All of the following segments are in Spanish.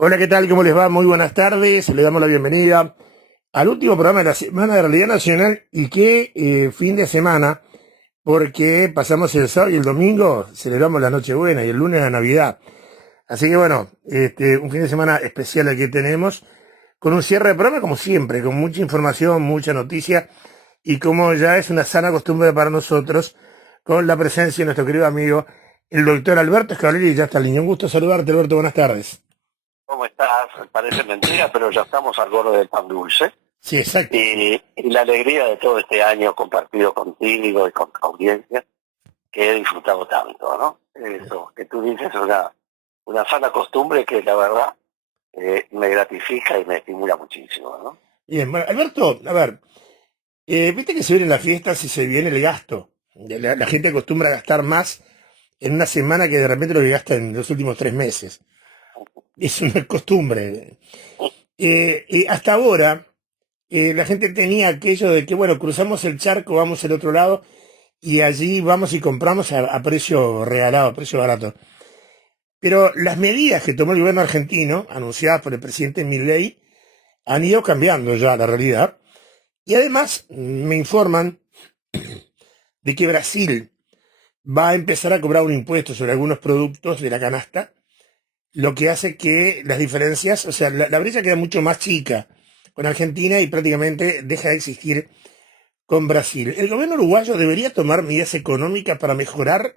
Hola, ¿qué tal? ¿Cómo les va? Muy buenas tardes. Le damos la bienvenida al último programa de la Semana de Realidad Nacional y qué fin de semana, porque pasamos el sábado y el domingo, celebramos la Nochebuena y el lunes la Navidad. Así que bueno, un fin de semana especial el que tenemos, con un cierre de programa como siempre, con mucha información, mucha noticia y como ya es una sana costumbre para nosotros, con la presencia de nuestro querido amigo, el doctor Alberto Escaleri. Ya está el niño. Un gusto saludarte, Alberto. Buenas tardes. ¿Cómo estás? Parece mentira, pero ya estamos al borde del pan dulce. Sí, exacto. Y la alegría de todo este año compartido contigo y con tu audiencia, que he disfrutado tanto, ¿no? Eso que tú dices es una sana costumbre que la verdad me gratifica y me estimula muchísimo, ¿no? Bien, bueno, Alberto, a ver, viste que se vienen las fiestas y se viene el gasto. La gente acostumbra a gastar más en una semana que de repente lo que gasta en los últimos 3 meses. Es una costumbre. Y hasta ahora, la gente tenía aquello de que, bueno, cruzamos el charco, vamos al otro lado y allí vamos y compramos a precio regalado, a precio barato. Pero las medidas que tomó el gobierno argentino, anunciadas por el presidente Milei, han ido cambiando ya la realidad. Y además me informan de que Brasil va a empezar a cobrar un impuesto sobre algunos productos de la canasta, lo que hace que las diferencias, o sea, la brecha queda mucho más chica con Argentina y prácticamente deja de existir con Brasil. El gobierno uruguayo debería tomar medidas económicas para mejorar,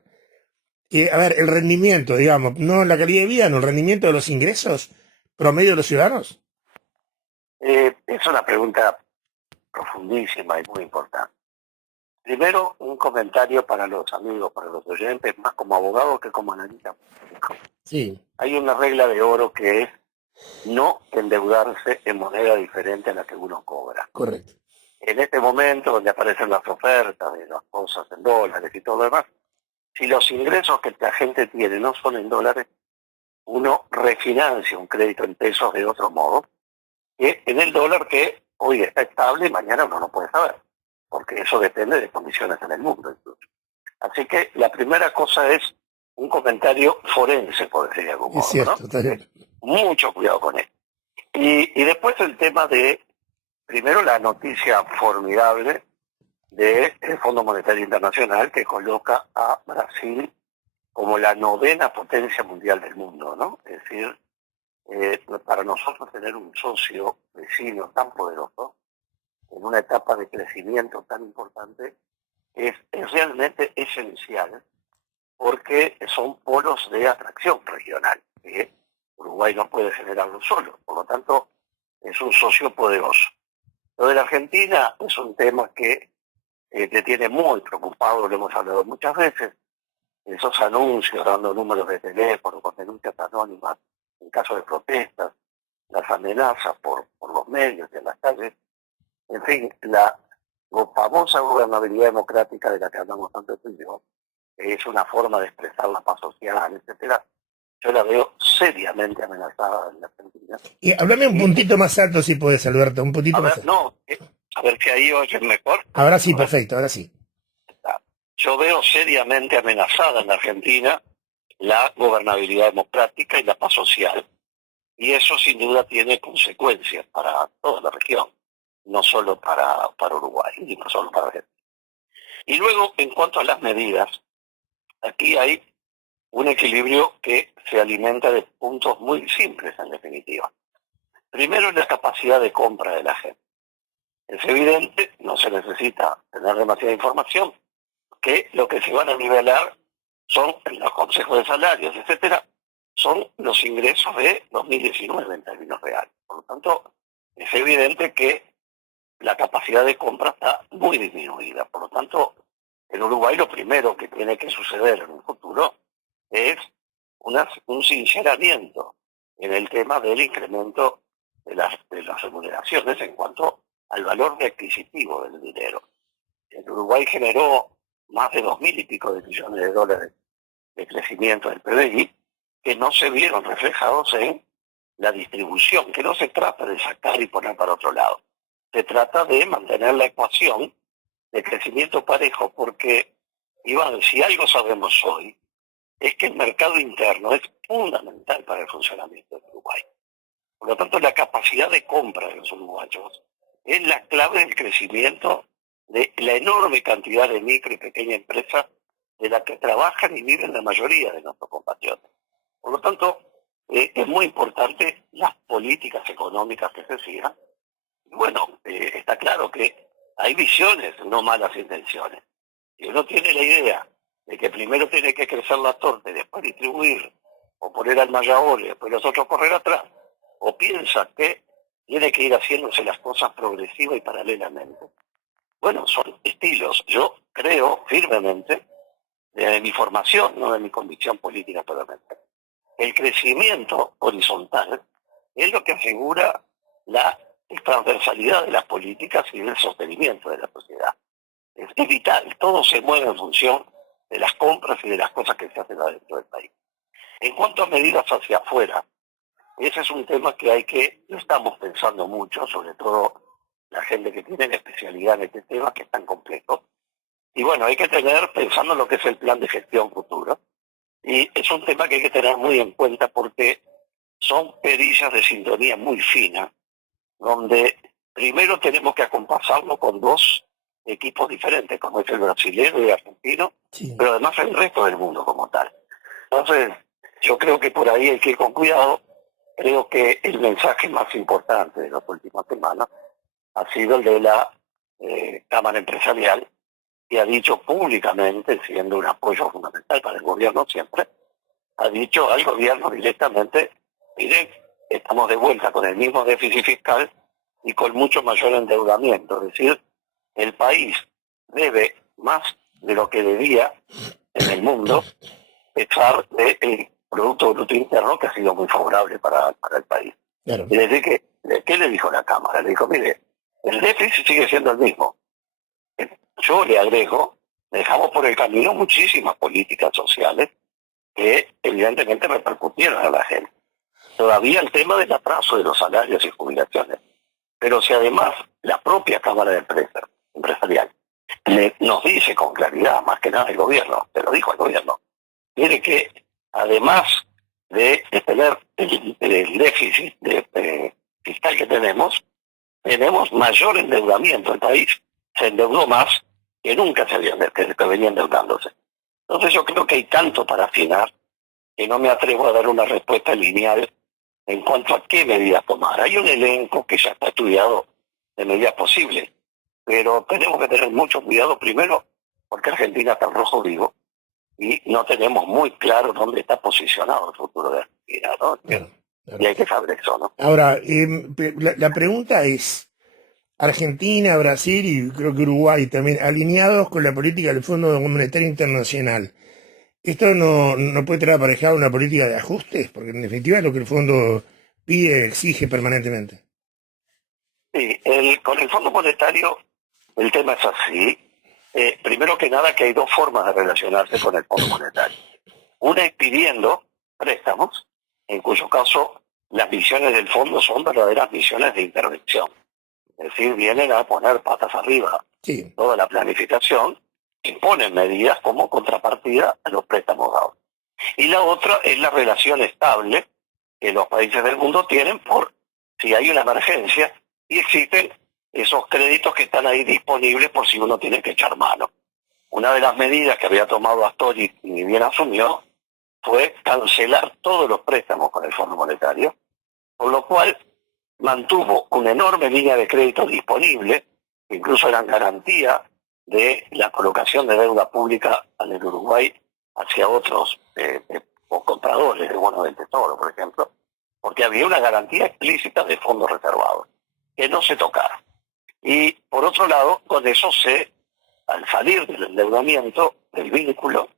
a ver, el rendimiento, digamos, no la calidad de vida, no el rendimiento de los ingresos promedio de los ciudadanos. Es una pregunta profundísima y muy importante. Primero, un comentario para los amigos, para los oyentes, más como abogado que como analista político. Sí, Hay una regla de oro que es no endeudarse en moneda diferente a la que uno cobra. correcto. En este momento donde aparecen las ofertas de las cosas en dólares y todo lo demás, si los ingresos que la gente tiene no son en dólares, uno refinancia un crédito en pesos de otro modo, que en el dólar que hoy está estable y mañana uno no puede saber, porque eso depende de condiciones en el mundo incluso. Así que la primera cosa es un comentario forense, por decir de algún Es modo, ¿no? cierto, está bien. Mucho cuidado con esto. Y después el tema de, primero, la noticia formidable del Fondo Monetario Internacional que coloca a Brasil como la novena potencia mundial del mundo, ¿no? Es decir, para nosotros tener un socio vecino tan poderoso en una etapa de crecimiento tan importante es realmente esencial porque son polos de atracción regional que Uruguay no puede generarlo solo, por lo tanto es un socio poderoso. Lo de la Argentina es un tema que te tiene muy preocupado, lo hemos hablado muchas veces, esos anuncios dando números de teléfono con denuncias anónimas en caso de protestas, las amenazas por los medios y en las calles, en fin, la famosa gobernabilidad democrática de la que hablamos tanto tú y yo, que es una forma de expresar la paz social, etcétera, yo la veo seriamente amenazada en la Argentina. Y háblame un Y, puntito más alto si puedes, Alberto, un puntito a más ver, alto. no, a ver si ahí oyes mejor. Ahora sí, A ver, perfecto, ahora sí. yo veo seriamente amenazada en la Argentina la gobernabilidad democrática y la paz social. Y eso sin duda tiene consecuencias para toda la región, no solo para Uruguay, y no solo para Argentina. Y luego, en cuanto a las medidas, aquí hay un equilibrio que se alimenta de puntos muy simples, en definitiva. Primero, la capacidad de compra de la gente. Es evidente, no se necesita tener demasiada información, que lo que se van a nivelar son los consejos de salarios, etcétera, son los ingresos de 2019 en términos reales. Por lo tanto, es evidente que la capacidad de compra está muy disminuida. Por lo tanto, en Uruguay lo primero que tiene que suceder en un futuro es un sinceramiento en el tema del incremento de las remuneraciones en cuanto al valor de adquisitivo del dinero. El Uruguay generó más de 2.000 y pico de millones de dólares de crecimiento del PBI que no se vieron reflejados en la distribución, que no se trata de sacar y poner para otro lado. Se trata de mantener la ecuación de crecimiento parejo, porque, Iván, si algo sabemos hoy, es que el mercado interno es fundamental para el funcionamiento de Uruguay. lo tanto, la capacidad de compra de los uruguayos es la clave del crecimiento de la enorme cantidad de micro y pequeña empresas de las que trabajan y viven la mayoría de nuestros compatriotas. Por lo tanto, es muy importante las políticas económicas que se sigan. Bueno, está claro que hay visiones, no malas intenciones. Si uno tiene la idea de que primero tiene que crecer la torta y después distribuir, o poner al mayador y después los otros correr atrás, o piensa que tiene que ir haciéndose las cosas progresivas y paralelamente. Bueno, son estilos. Yo creo firmemente, desde mi formación, no de mi convicción política solamente, el crecimiento horizontal es lo que asegura la transversalidad de las políticas y el sostenimiento de la sociedad. Es vital, todo se mueve en función de las compras y de las cosas que se hacen adentro del país. En cuanto a medidas hacia afuera, ese es un tema que lo estamos pensando mucho, sobre todo la gente que tiene la especialidad en este tema, que es tan complejo. Y bueno, hay que tener, pensando en lo que es el plan de gestión futuro, y es un tema que hay que tener muy en cuenta porque son perillas de sintonía muy fina, donde primero tenemos que acompasarlo con dos equipos diferentes, como es el brasileño y el argentino, Sí. pero además el resto del mundo como tal. Entonces, yo creo que por ahí hay que ir con cuidado. Creo que el mensaje más importante de las últimas semanas ha sido el de la Cámara Empresarial, que ha dicho públicamente, siendo un apoyo fundamental para el gobierno siempre, ha dicho al gobierno directamente, miren, estamos de vuelta con el mismo déficit fiscal y con mucho mayor endeudamiento. Es decir, el país debe más de lo que debía en el mundo, a pesar del Producto Bruto Interno, que ha sido muy favorable para el país. Claro. Y desde que, ¿qué le dijo la Cámara? Le dijo, mire, el déficit sigue siendo el mismo. Yo le agrego, dejamos por el camino muchísimas políticas sociales que evidentemente repercutieron a la gente. Todavía el tema del atraso de los salarios y jubilaciones. Pero si además la propia Cámara de Empresas, Empresarial nos dice con claridad, más que nada el gobierno, te lo dijo el gobierno, tiene que además de tener el déficit fiscal que tenemos mayor endeudamiento. El país se endeudó más que nunca que venía endeudándose. Entonces yo creo que hay tanto para afinar que no me atrevo a dar una respuesta lineal en cuanto a qué medidas tomar. Hay un elenco que ya está estudiado de medidas posibles, pero tenemos que tener mucho cuidado primero porque Argentina está en rojo vivo y no tenemos muy claro dónde está posicionado el futuro de Argentina, ¿no? Claro. Y hay que saber eso, ¿no? Ahora, la pregunta es, Argentina, Brasil y creo que Uruguay también, alineados con la política del Fondo Monetario Internacional, ¿esto no puede traer aparejado una política de ajustes? Porque en definitiva es lo que el fondo pide, exige permanentemente. Sí, con el Fondo Monetario el tema es así. Primero que nada que hay dos formas de relacionarse con el Fondo Monetario. Una es pidiendo préstamos, en cuyo caso las misiones del fondo son verdaderas misiones de intervención. Es decir, vienen a poner patas arriba Sí. toda la planificación y ponen medidas como contrapartida a los préstamos dados. Y la otra es la relación estable que los países del mundo tienen por si hay una emergencia y existen esos créditos que están ahí disponibles por si uno tiene que echar mano. Una de las medidas que había tomado Astori y ni bien asumió fue cancelar todos los préstamos con el Fondo Monetario, por lo cual mantuvo una enorme línea de crédito disponible, que incluso eran garantía de la colocación de deuda pública en el Uruguay hacia otros o compradores de bonos del Tesoro, por ejemplo, porque había una garantía explícita de fondos reservados, que no se tocaron. Y por otro lado, con eso al salir del endeudamiento, del vínculo,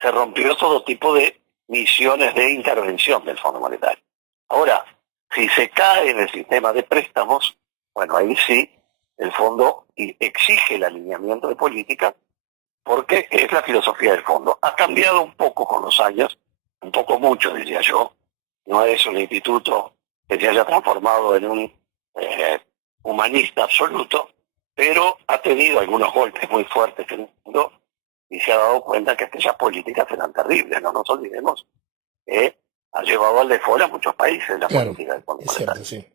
se rompió todo tipo de misiones de intervención del Fondo Monetario. Ahora, si se cae en el sistema de préstamos, bueno, ahí sí el fondo exige el alineamiento de política porque es la filosofía del fondo. Ha cambiado un poco con los años, un poco mucho diría yo. No es un instituto que se haya transformado en un humanista absoluto, pero ha tenido algunos golpes muy fuertes en el mundo y se ha dado cuenta que aquellas políticas eran terribles. No nos olvidemos que ha llevado al default a muchos países la Claro, política del Fondo es cierto, Monetario. sí.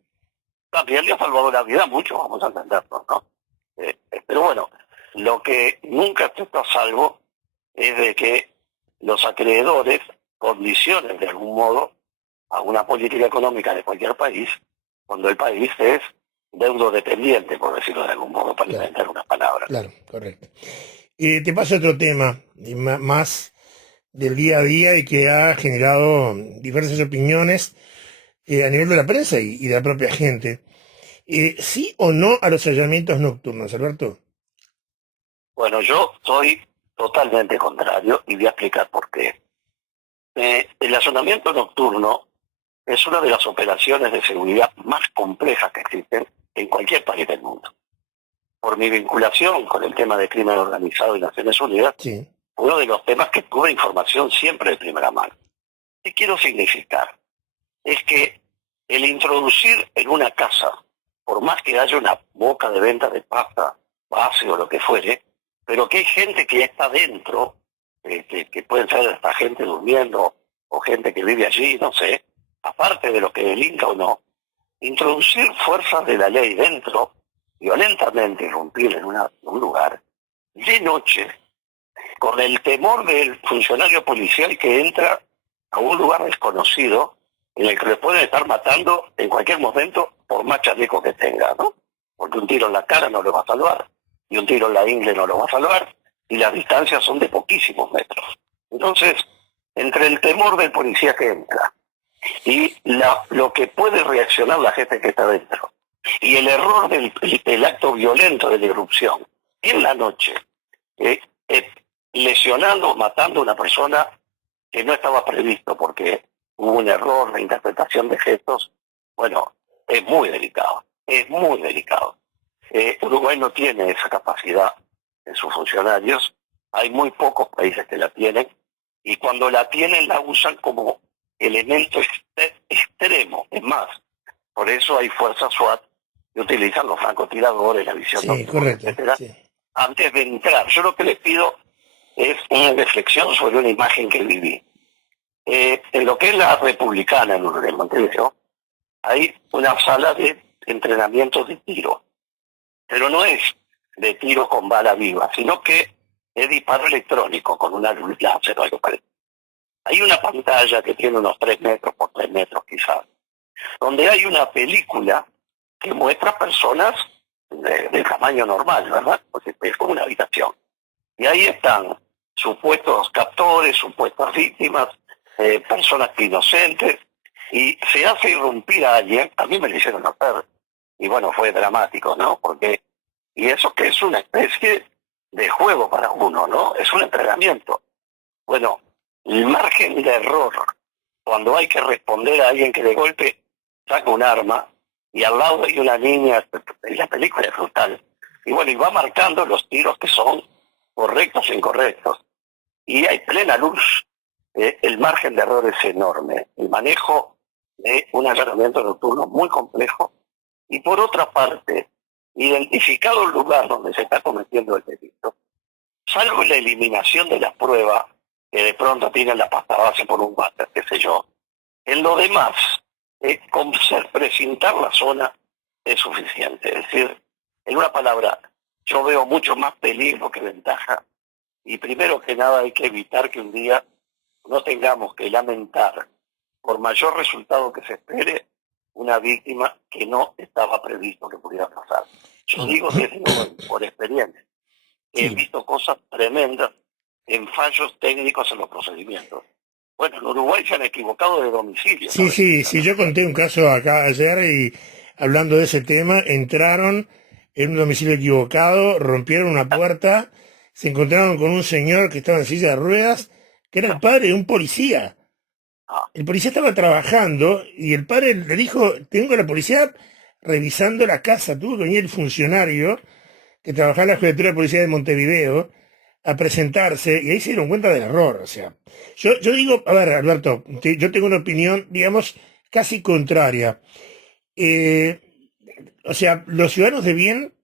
También le ha salvado la vida a muchos, vamos a entenderlo, ¿no? Pero bueno, lo que nunca está a salvo es de que los acreedores condicionen de algún modo a una política económica de cualquier país cuando el país es deudo dependiente, por decirlo de algún modo, para Claro, inventar una palabra. claro, correcto. Te paso otro tema, más del día a día y que ha generado diversas opiniones a nivel de la prensa y de la propia gente. ¿Sí o no a los allanamientos nocturnos, Alberto? Bueno, yo soy totalmente contrario y voy a explicar por qué. El allanamiento nocturno es una de las operaciones de seguridad más complejas que existen en cualquier país del mundo. Por mi vinculación con el tema de crimen organizado y Naciones Unidas, Sí, uno de los temas que tuve información siempre de primera mano. ¿Qué quiero significar? Es que el introducir en una casa, por más que haya una boca de venta de pasta, base o lo que fuere, pero que hay gente que ya está dentro, que pueden ser esta gente durmiendo o gente que vive allí, no sé, aparte de lo que delinca o no, introducir fuerzas de la ley dentro, violentamente irrumpir en un lugar, de noche, con el temor del funcionario policial que entra a un lugar desconocido en el que le pueden estar matando en cualquier momento por más chaleco que tenga, ¿no? Porque un tiro en la cara no lo va a salvar, y un tiro en la ingle no lo va a salvar, y las distancias son de poquísimos metros. Entonces, entre el temor del policía que entra y lo que puede reaccionar la gente que está dentro, y el error del acto violento de la irrupción en la noche, eh, eh, lesionando, matando a una persona que no estaba previsto porque hubo un error de interpretación de gestos, bueno, es muy delicado, es muy delicado. Uruguay no tiene esa capacidad en sus funcionarios, hay muy pocos países que la tienen, y cuando la tienen la usan como elemento extremo. Es más, por eso hay fuerzas SWAT que utilizan los francotiradores, la visión sí, nocturna, correcto, etcétera, sí. antes de entrar. Yo lo que les pido es una reflexión sobre una imagen que viví. En lo que es la Republicana en Montevideo, hay una sala de entrenamiento de tiro, pero no es de tiro con bala viva, sino que es disparo electrónico con una luz láser o algo parecido. Hay una pantalla que tiene unos 3 metros por 3 metros quizás, donde hay una película que muestra personas de tamaño normal, ¿verdad? Porque es como una habitación. Y ahí están supuestos captores, supuestas víctimas, personas inocentes, y se hace irrumpir a alguien. A mí me lo hicieron hacer, y bueno, fue dramático, ¿no? Porque, y eso que es una especie de juego para uno, ¿no? Es un entrenamiento. Bueno, el margen de error, cuando hay que responder a alguien que de golpe saca un arma, y al lado hay una niña, en la película es brutal, y bueno, y va marcando los tiros que son correctos e incorrectos. Y hay plena luz. El margen de error es enorme. El manejo de un allanamiento nocturno muy complejo. Y por otra parte, identificado el lugar donde se está cometiendo el delito, salvo la eliminación de la prueba, que de pronto tienen la pasta base por un váter, qué sé yo, en lo demás, con precintar la zona es suficiente. Es decir, en una palabra, yo veo mucho más peligro que ventaja. Y primero que nada hay que evitar que un día no tengamos que lamentar, por mayor resultado que se espere, una víctima que no estaba previsto que pudiera pasar. Yo digo desde luego por experiencia. He Sí, visto cosas tremendas en fallos técnicos en los procedimientos. Bueno, en Uruguay se han equivocado de domicilio, sí, ¿sabes? sí, sí, yo conté un caso acá ayer y hablando de ese tema, entraron en un domicilio equivocado, rompieron una puerta, se encontraron con un señor que estaba en silla de ruedas, que era el padre de un policía. Ah, El policía estaba trabajando y el padre le dijo, tengo a la policía revisando la casa, tuvo que venir el funcionario que trabajaba en la Jefatura de Policía de Montevideo a presentarse y ahí se dieron cuenta del error. O sea, yo digo, a ver, Alberto, yo tengo una opinión, digamos, casi contraria. Eh, o sea, los ciudadanos de bien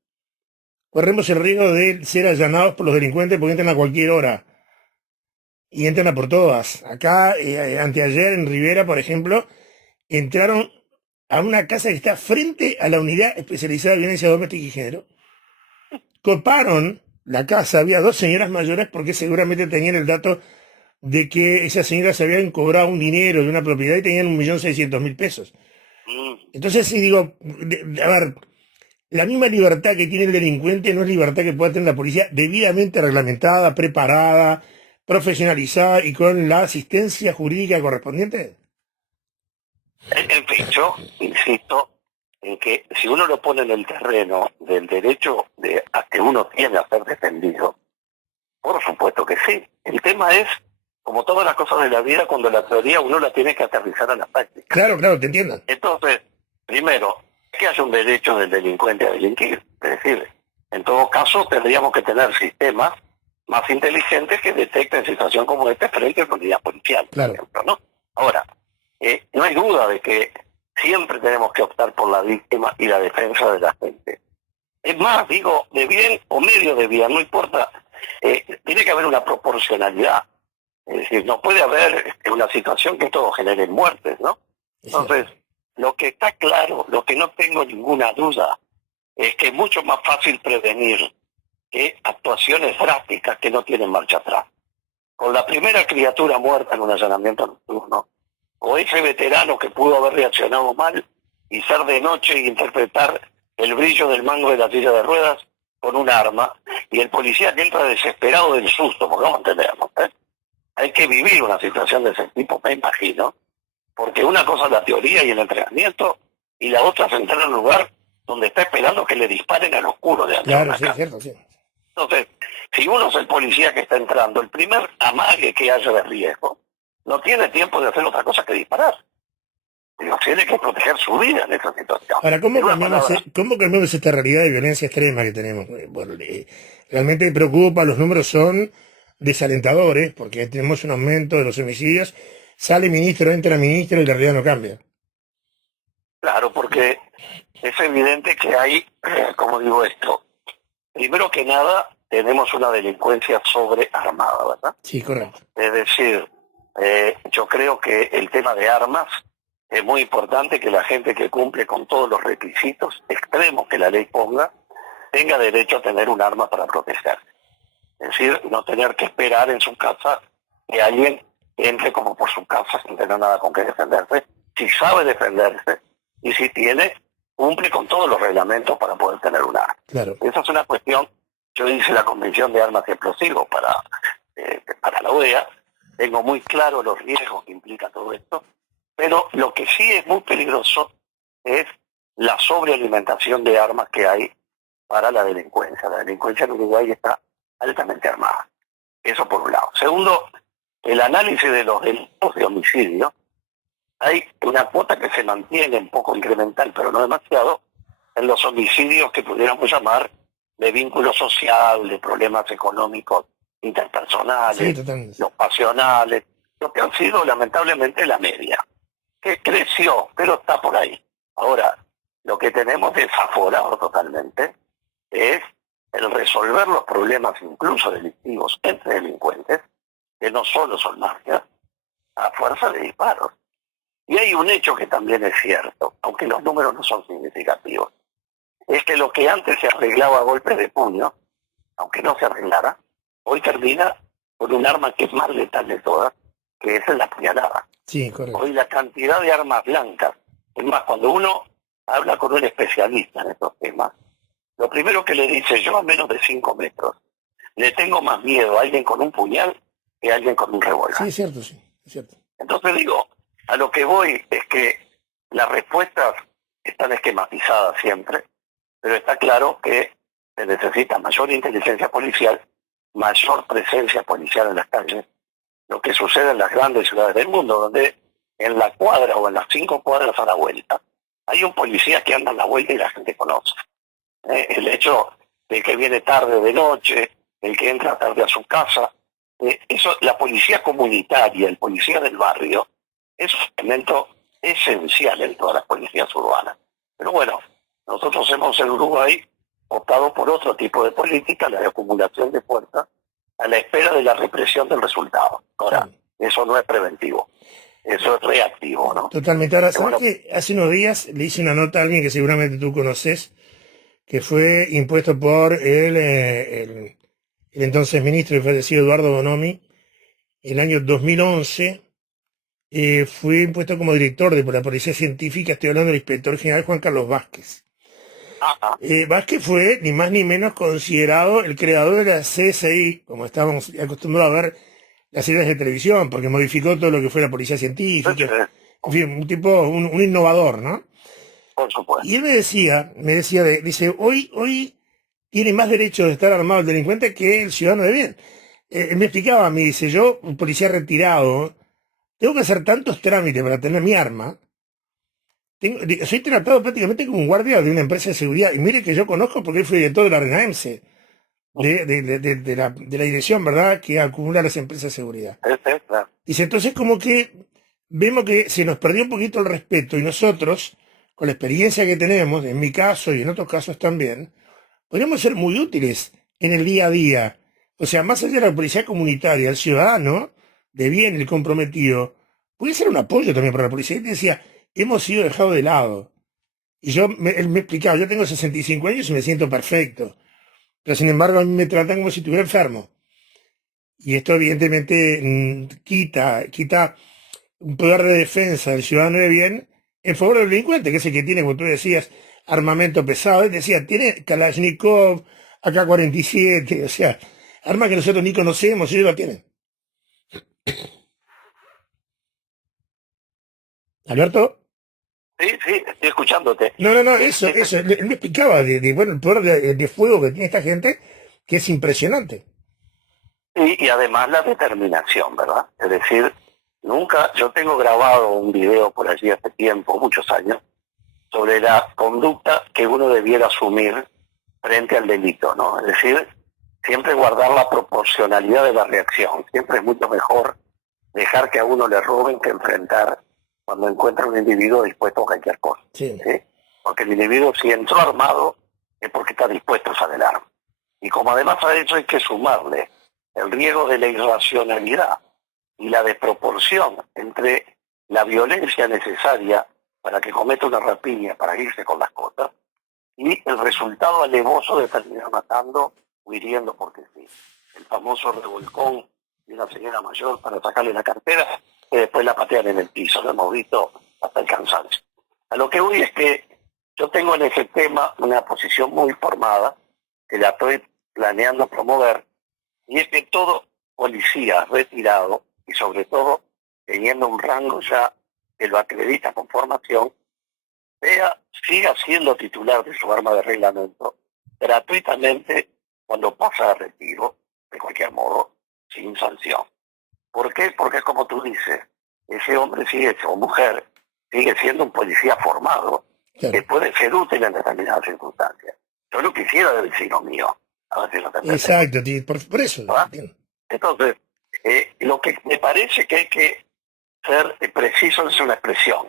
corremos el riesgo de ser allanados por los delincuentes porque entran a cualquier hora. y entran a por todas. Acá, anteayer en Rivera, por ejemplo, entraron a una casa que está frente a la unidad especializada de violencia doméstica y género. Coparon la casa, había dos señoras mayores porque seguramente tenían el dato de que esas señoras se habían cobrado un dinero de una propiedad y tenían 1.600.000 pesos. Mm, Entonces, sí digo, a ver, la misma libertad que tiene el delincuente no es libertad que pueda tener la policía debidamente reglamentada, preparada, profesionalizada y con la asistencia jurídica correspondiente. En fin, yo insisto en que si uno lo pone en el terreno del derecho a que uno tiene a ser defendido, por supuesto que sí. El tema es, como todas las cosas de la vida, cuando la teoría uno la tiene que aterrizar a la práctica. Claro, claro, te entiendo. Entonces, primero, que haya un derecho del delincuente a delinquir. Es decir, en todo caso tendríamos que tener sistemas más inteligentes que detecten situación como esta frente a la unidad policial, por Claro. ejemplo, ¿no? Ahora, no hay duda de que siempre tenemos que optar por la víctima y la defensa de la gente. Es más, digo, de bien o medio de bien, no importa, tiene que haber una proporcionalidad. Es decir, no puede haber una situación que todo genere muertes, ¿no? Es cierto. Entonces, lo que está claro, lo que no tengo ninguna duda, es que es mucho más fácil prevenir que actuaciones drásticas que no tienen marcha atrás. Con la primera criatura muerta en un allanamiento nocturno, o ese veterano que pudo haber reaccionado mal y ser de noche e interpretar el brillo del mango de la silla de ruedas con un arma, y el policía que entra desesperado del susto, porque no entendemos, ¿eh? Hay que vivir una situación de ese tipo, me imagino, porque una cosa es la teoría y el entrenamiento, y la otra es entrar en un lugar donde está esperando que le disparen al oscuro de dentro de Claro, una sí, es casa. cierto, sí. Entonces, si uno es el policía que está entrando, el primer amague que haya de riesgo, no tiene tiempo de hacer otra cosa que disparar. Digo, tiene que proteger su vida en esa situación. Ahora, En una palabra, ¿cómo cambiamos esta realidad de violencia extrema que tenemos? Bueno, realmente me preocupa, los números son desalentadores, porque tenemos un aumento de los homicidios, sale ministro, entra ministro y la realidad no cambia. claro, porque es evidente que hay, como digo esto, primero que nada, tenemos una delincuencia sobrearmada, ¿verdad? Sí, correcto. Es decir, yo creo que el tema de armas es muy importante que la gente que cumple con todos los requisitos extremos que la ley ponga tenga derecho a tener un arma para protegerse. Es decir, no tener que esperar en su casa que alguien entre como por su casa sin tener nada con qué defenderse, si sabe defenderse y si tiene, cumple con todos los reglamentos para poder tener un arma. Claro. Esa es una cuestión. Yo hice la Convención de Armas y Explosivos para la OEA, tengo muy claro los riesgos que implica todo esto, pero lo que sí es muy peligroso es la sobrealimentación de armas que hay para la delincuencia. La delincuencia en Uruguay está altamente armada. Eso por un lado. Segundo, el análisis de los delitos de homicidio. Hay una cuota que se mantiene un poco incremental, pero no demasiado, en los homicidios que pudiéramos llamar de vínculo social, de problemas económicos Sí, interpersonales, totalmente. los pasionales, lo que han sido lamentablemente la media, que creció, pero está por ahí. Ahora, lo que tenemos desaforado totalmente es el resolver los problemas incluso delictivos entre delincuentes, que no solo son mafias, a fuerza de disparos. Y hay un hecho que también es cierto, aunque los números no son significativos, es que lo que antes se arreglaba a golpes de puño, aunque no se arreglara, hoy termina con un arma que es más letal de todas, que es la puñalada. Sí, correcto. Hoy la cantidad de armas blancas, es más, cuando uno habla con un especialista en estos temas, lo primero que le dice, yo a menos de 5 metros, le tengo más miedo a alguien con un puñal que a alguien con un revólver. Sí, es cierto, sí, es cierto. Entonces digo, a lo que voy es que las respuestas están esquematizadas siempre, pero está claro que se necesita mayor inteligencia policial, mayor presencia policial en las calles, lo que sucede en las grandes ciudades del mundo, donde en la cuadra o en las 5 cuadras a la vuelta hay un policía que anda a la vuelta y la gente conoce. El hecho de que viene tarde de noche, el que entra tarde a su casa, eso, la policía comunitaria, el policía del barrio, es un elemento esencial en todas las policías urbanas. Pero bueno, nosotros hemos en Uruguay optado por otro tipo de política, la de acumulación de fuerza a la espera de la represión del resultado. Ahora, eso no es preventivo, eso es reactivo, ¿no? Totalmente. Ahora, ¿sabes Bueno, que hace unos días le hice una nota a alguien que seguramente tú conoces, que fue impuesto por el entonces ministro y fallecido Eduardo Bonomi, el año 2011, fue impuesto como director de la Policía Científica, estoy hablando del inspector general Juan Carlos Vázquez. ajá, Vázquez fue, ni más ni menos, considerado el creador de la CSI, como estábamos acostumbrados a ver las series de televisión, porque modificó todo lo que fue la Policía Científica, en fin, un tipo, un innovador, ¿no? por Y supuesto. él dice, hoy tiene más derecho de estar armado el delincuente que el ciudadano de bien. Él me explicaba a mí, dice, yo, un policía retirado, tengo que hacer tantos trámites para tener mi arma. Soy tratado prácticamente como un guardia de una empresa de seguridad. Y mire que yo conozco porque él fue director de la RENAEMSE, de la dirección, ¿verdad?, que acumula las empresas de seguridad. Claro. Dice, entonces como que vemos que se nos perdió un poquito el respeto y nosotros, con la experiencia que tenemos, en mi caso y en otros casos también, podríamos ser muy útiles en el día a día. O sea, más allá de la policía comunitaria, el ciudadano de bien, el comprometido, puede ser un apoyo también para la policía. Él decía, hemos sido dejados de lado. Y él me explicaba, yo tengo 65 años y me siento perfecto. Pero sin embargo a mí me tratan como si estuviera enfermo. Y esto evidentemente quita un poder de defensa del ciudadano de bien en favor del delincuente, que es el que tiene, como tú decías, armamento pesado. Él decía, tiene Kalashnikov, AK-47, o sea, armas que nosotros ni conocemos, y ellos la tienen. ¿Alberto? Sí, sí, estoy escuchándote. No, Eh, eso. Él me explicaba bueno, el poder de fuego que tiene esta gente, que es impresionante. y además la determinación, ¿verdad? Es decir, nunca, yo tengo grabado un video por allí hace tiempo, muchos años, sobre la conducta que uno debiera asumir frente al delito, ¿no? Es decir, siempre guardar la proporcionalidad de la reacción. Siempre es mucho mejor dejar que a uno le roben que enfrentar cuando encuentra un individuo dispuesto a cualquier cosa. Sí, ¿Sí? Porque el individuo, si entró armado, es porque está dispuesto a usar el arma. Y como además a eso hay que sumarle el riesgo de la irracionalidad y la desproporción entre la violencia necesaria para que cometa una rapiña, para irse con las cosas, y el resultado alevoso de terminar matando o hiriendo porque sí. El famoso revolcón de una señora mayor para sacarle la cartera, que después la patean en el piso, lo hemos visto hasta el cansancio. A lo que voy es que yo tengo en ese tema una posición muy formada, que la estoy planeando promover, y es que todo policía retirado, y sobre todo teniendo un rango ya que lo acredita con formación, siga siendo titular de su arma de reglamento gratuitamente cuando pasa a retiro, de cualquier modo, sin sanción. ¿Por qué? Porque como tú dices, ese hombre o mujer sigue siendo un policía formado que claro. puede ser útil en determinadas circunstancias. Yo no quisiera del vecino mío, a ver si lo entendés, Exacto, por eso. ¿verdad? Bien. Entonces, lo que me parece que hay que ser preciso es una expresión.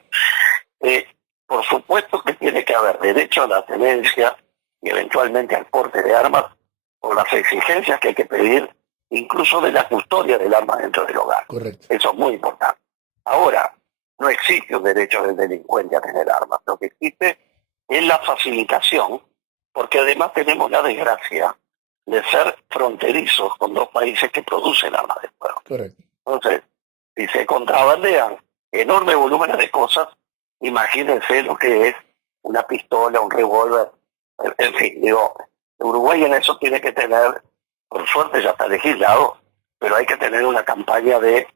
Eh, por supuesto que tiene que haber derecho a la tenencia y eventualmente al porte de armas por las exigencias que hay que pedir, incluso de la custodia del arma dentro del hogar. Correcto. Eso es muy importante. Ahora, no existe un derecho del delincuente a tener armas. Lo que existe es la facilitación, porque además tenemos la desgracia de ser fronterizos con dos países que producen armas de fuego. Correcto. Entonces, si se contrabandean enormes volúmenes de cosas, imagínense lo que es una pistola, un revólver, en fin, digo, Uruguay en eso tiene que tener, por suerte ya está legislado, pero hay que tener una campaña de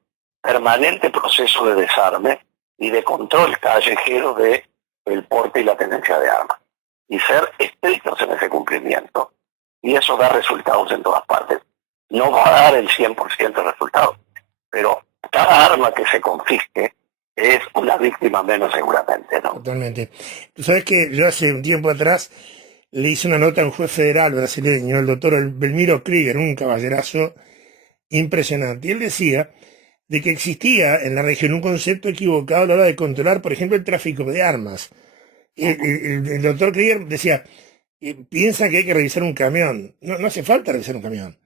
permanente proceso de desarme y de control callejero de el porte y la tenencia de armas. Y ser estrictos en ese cumplimiento, y eso da resultados en todas partes. No va a dar el 100% de resultados, pero cada arma que se confisque es una víctima menos seguramente, ¿no? Totalmente. Tú sabes que yo hace un tiempo atrás le hice una nota a un juez federal brasileño, el doctor Belmiro Krieger, un caballerazo impresionante. Y él decía de que existía en la región un concepto equivocado a la hora de controlar, por ejemplo, el tráfico de armas. El doctor Krieger decía, piensa que hay que revisar un camión. No hace falta revisar un camión.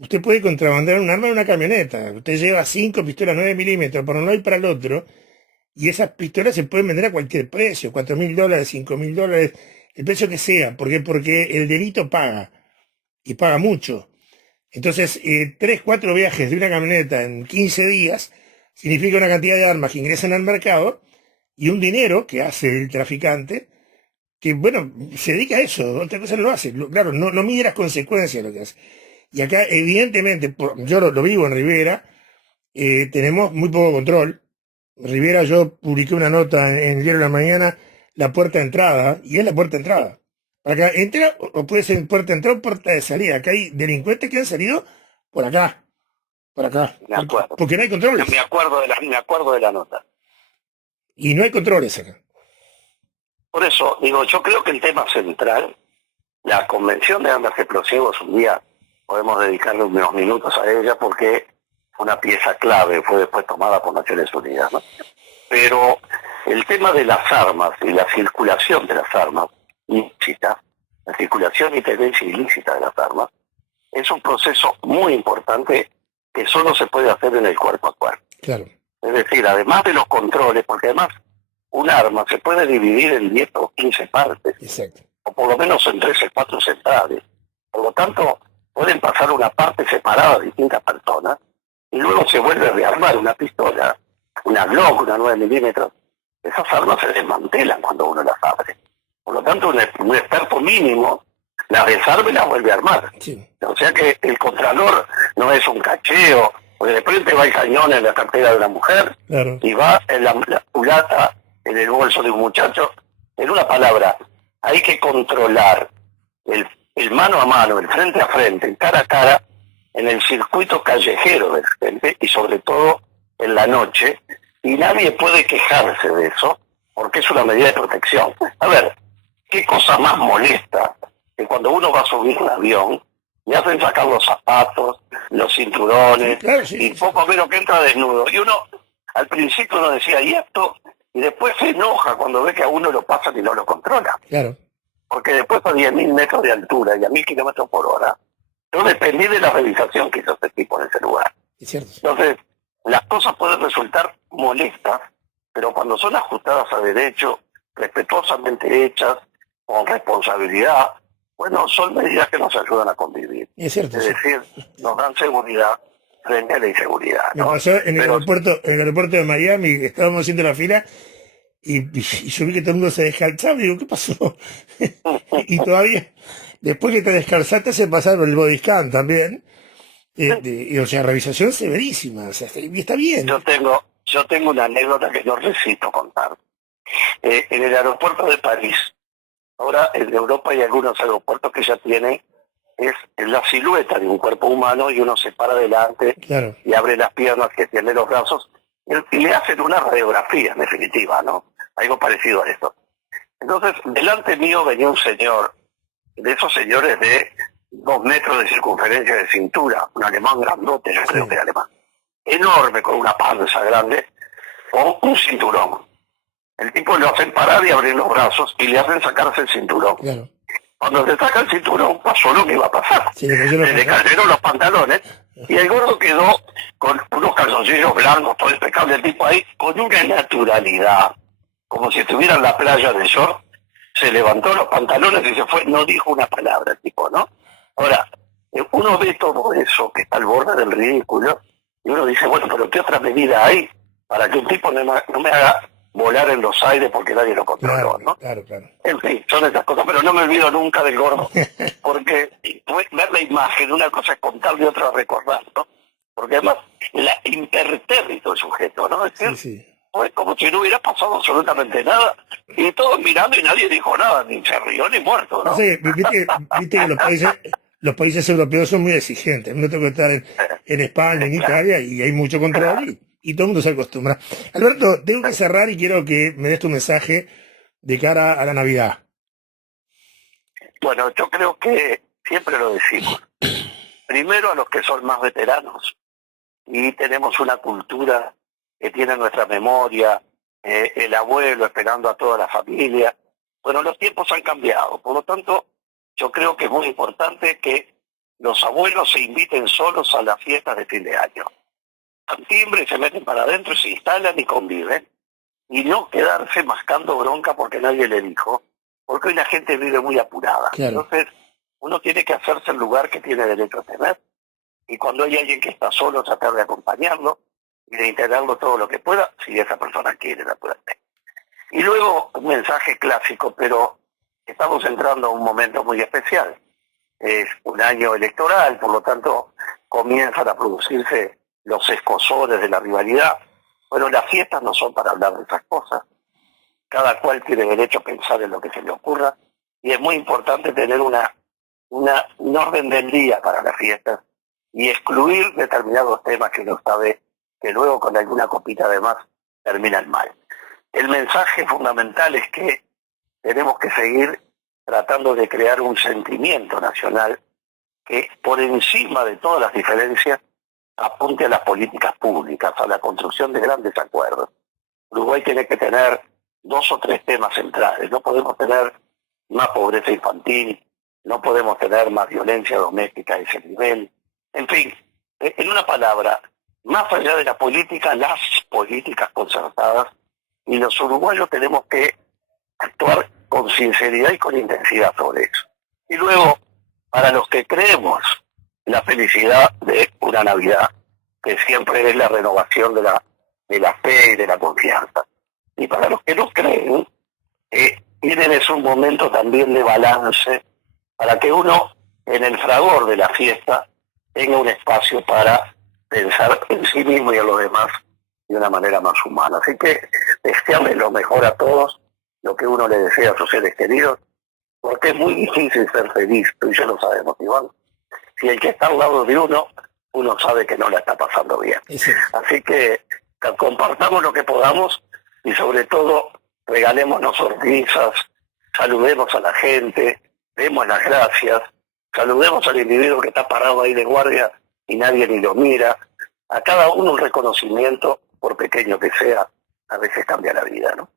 Usted puede contrabandear un arma en una camioneta. Usted lleva 5 pistolas 9 milímetros para un lado y para el otro, y esas pistolas se pueden vender a cualquier precio, $4.000, $5.000, el precio que sea. ¿Por qué? Porque el delito paga, y paga mucho. Entonces, 3, 4 viajes de una camioneta en 15 días significa una cantidad de armas que ingresan al mercado y un dinero que hace el traficante, que, bueno, se dedica a eso, otra cosa no lo hace. Claro, no mide las consecuencias de lo que hace. Y acá, evidentemente, yo lo vivo en Rivera, tenemos muy poco control. Rivera, yo publiqué una nota en el diario de la mañana, la puerta de entrada, y es la puerta de entrada. Acá entra, o puede ser puerta de entrada o puerta de salida. Acá hay delincuentes que han salido por acá, Me acuerdo. porque no hay controles. Me acuerdo de la nota. Y no hay controles acá. Por eso, digo, yo creo que el tema central, la Convención de Armas Explosivos, un día podemos dedicarle unos minutos a ella porque fue una pieza clave, fue después tomada por Naciones Unidas, ¿no? Pero el tema de las armas y la circulación de las armas ilícita, la circulación y tenencia ilícita de las armas, es un proceso muy importante que solo se puede hacer en el cuerpo a cuerpo. Claro. Es decir, además de los controles, porque además un arma se puede dividir en 10 o 15 partes, Exacto. o por lo menos en 3 o 4 centrales. Por lo tanto, pueden pasar una parte separada a distintas personas y luego se vuelve a rearmar una pistola, una Glock, una 9 milímetros. Esas armas se desmantelan cuando uno las abre. Por lo tanto, un experto mínimo las desarma y las vuelve a armar. Sí. O sea que el contralor no es un cacheo, porque de repente va el cañón en la cartera de una mujer, Claro. y va en la culata en el bolso de un muchacho. En una palabra, hay que controlar el mano a mano, el frente a frente, el cara a cara, en el circuito callejero de la gente, y sobre todo en la noche, y nadie puede quejarse de eso, porque es una medida de protección. A ver, ¿qué cosa más molesta que cuando uno va a subir un avión, le hacen sacar los zapatos, los cinturones, Claro, sí, y sí. poco menos que entra desnudo? Y uno, al principio uno decía, ¿y esto? Y después se enoja cuando ve que a uno lo pasan y no lo controla. Claro. Porque después a 10.000 metros de altura y a 1.000 kilómetros por hora, yo dependí de la revisación que hizo este tipo en ese lugar. Es cierto. Entonces, las cosas pueden resultar molestas, pero cuando son ajustadas a derecho, respetuosamente hechas, con responsabilidad, bueno, son medidas que nos ayudan a convivir. Es cierto. Es Sí. decir, nos dan seguridad frente a la inseguridad, Me ¿no? pasó en Pero el aeropuerto de Miami, estábamos haciendo la fila y yo vi que todo el mundo se descalzaba y digo, ¿qué pasó? Y todavía, después que te descalzaste, se pasaron el body scan también. O sea, revisación severísima. O sea, y está bien. yo tengo una anécdota que no necesito contar. En el aeropuerto de París, ahora en Europa hay algunos aeropuertos que ya tienen, es la silueta de un cuerpo humano y uno se para adelante Claro. y abre las piernas, que tiene los brazos, y le hacen una radiografía en definitiva, ¿no? Algo parecido a esto. Entonces, delante mío venía un señor, de esos señores de 2 metros de circunferencia de cintura, un alemán grandote, yo creo que era alemán, enorme, con una panza grande, con un cinturón. El tipo lo hacen parar y abrir los brazos y le hacen sacarse el cinturón. Claro. Cuando se saca el cinturón pasó lo que iba a pasar. Sí, pero yo no Se le cayeron los pantalones y el gordo quedó con unos calzoncillos blancos, todo impecable, el tipo ahí, con una naturalidad, como si estuviera en la playa de short, se levantó los pantalones y se fue, no dijo una palabra el tipo, ¿no? Ahora, uno ve todo eso que está al borde del ridículo y uno dice, bueno, pero ¿qué otra medida hay para que un tipo no me haga volar en los aires porque nadie lo controló, Claro, ¿no? claro, claro. En fin, son esas cosas, pero no me olvido nunca del gordo, porque ver la imagen, una cosa es contarle y otra recordar, ¿no? Porque además, la impertérrito el sujeto, ¿no? Es Sí, decir, sí. fue como si no hubiera pasado absolutamente nada, y todos mirando y nadie dijo nada, ni se rió ni muerto, ¿no? No sé, viste que los países europeos son muy exigentes. No tengo que estar en España, en Italia, y hay mucho control y todo el mundo se acostumbra. Alberto, tengo que cerrar y quiero que me des tu mensaje de cara a la Navidad. Bueno, yo creo que siempre lo decimos. Primero a los que son más veteranos y tenemos una cultura que tiene nuestra memoria, el abuelo esperando a toda la familia. Bueno, los tiempos han cambiado, por lo tanto, yo creo que es muy importante que los abuelos se inviten solos a las fiestas de fin de año. Dan timbre, se meten para adentro, se instalan y conviven. Y no quedarse mascando bronca porque nadie le dijo, porque hoy la gente vive muy apurada. Claro. Entonces, uno tiene que hacerse el lugar que tiene derecho a tener. Y cuando hay alguien que está solo, tratar de acompañarlo y de integrarlo todo lo que pueda, si esa persona quiere, naturalmente. Y luego, un mensaje clásico, pero estamos entrando a un momento muy especial. Es un año electoral, por lo tanto, comienzan a producirse los escozores de la rivalidad. Bueno, las fiestas no son para hablar de esas cosas. Cada cual tiene derecho a pensar en lo que se le ocurra. Y es muy importante tener un orden del día para las fiestas y excluir determinados temas que uno sabe que luego con alguna copita de más terminan mal. El mensaje fundamental es que tenemos que seguir tratando de crear un sentimiento nacional que por encima de todas las diferencias apunte a las políticas públicas, a la construcción de grandes acuerdos. Uruguay tiene que tener 2 o 3 temas centrales. No podemos tener más pobreza infantil, no podemos tener más violencia doméstica a ese nivel. En fin, en una palabra, más allá de la política, las políticas concertadas, y los uruguayos tenemos que actuar con sinceridad y con intensidad sobre eso. Y luego, para los que creemos la felicidad de una Navidad, que siempre es la renovación de la fe y de la confianza. Y para los que no creen, tienen es un momento también de balance, para que uno, en el fragor de la fiesta, tenga un espacio para pensar en sí mismo y en los demás de una manera más humana. Así que desearles lo mejor a todos, lo que uno le desea a sus seres queridos, porque es muy difícil ser feliz, tú y yo lo sabemos, Iván. Si el que está al lado de uno sabe que no la está pasando bien. Sí. Así que compartamos lo que podamos y sobre todo regalémonos sonrisas, saludemos a la gente, demos las gracias, saludemos al individuo que está parado ahí de guardia y nadie ni lo mira. A cada uno un reconocimiento, por pequeño que sea, a veces cambia la vida, ¿no?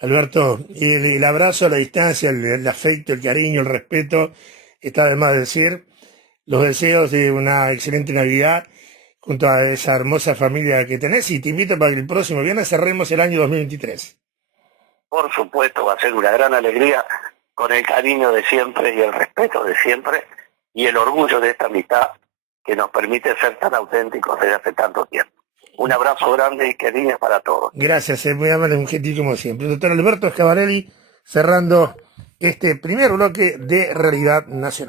Alberto, y el abrazo a la distancia, el afecto, el cariño, el respeto, está de más decir. Los deseos de una excelente Navidad junto a esa hermosa familia que tenés, y te invito para que el próximo viernes cerremos el año 2023. Por supuesto, va a ser una gran alegría, con el cariño de siempre y el respeto de siempre y el orgullo de esta amistad que nos permite ser tan auténticos desde hace tanto tiempo. Un abrazo grande y cariño para todos. Gracias, muy amable, un gentil como siempre. Doctor Alberto Schiavarelli, cerrando este primer bloque de Realidad Nacional.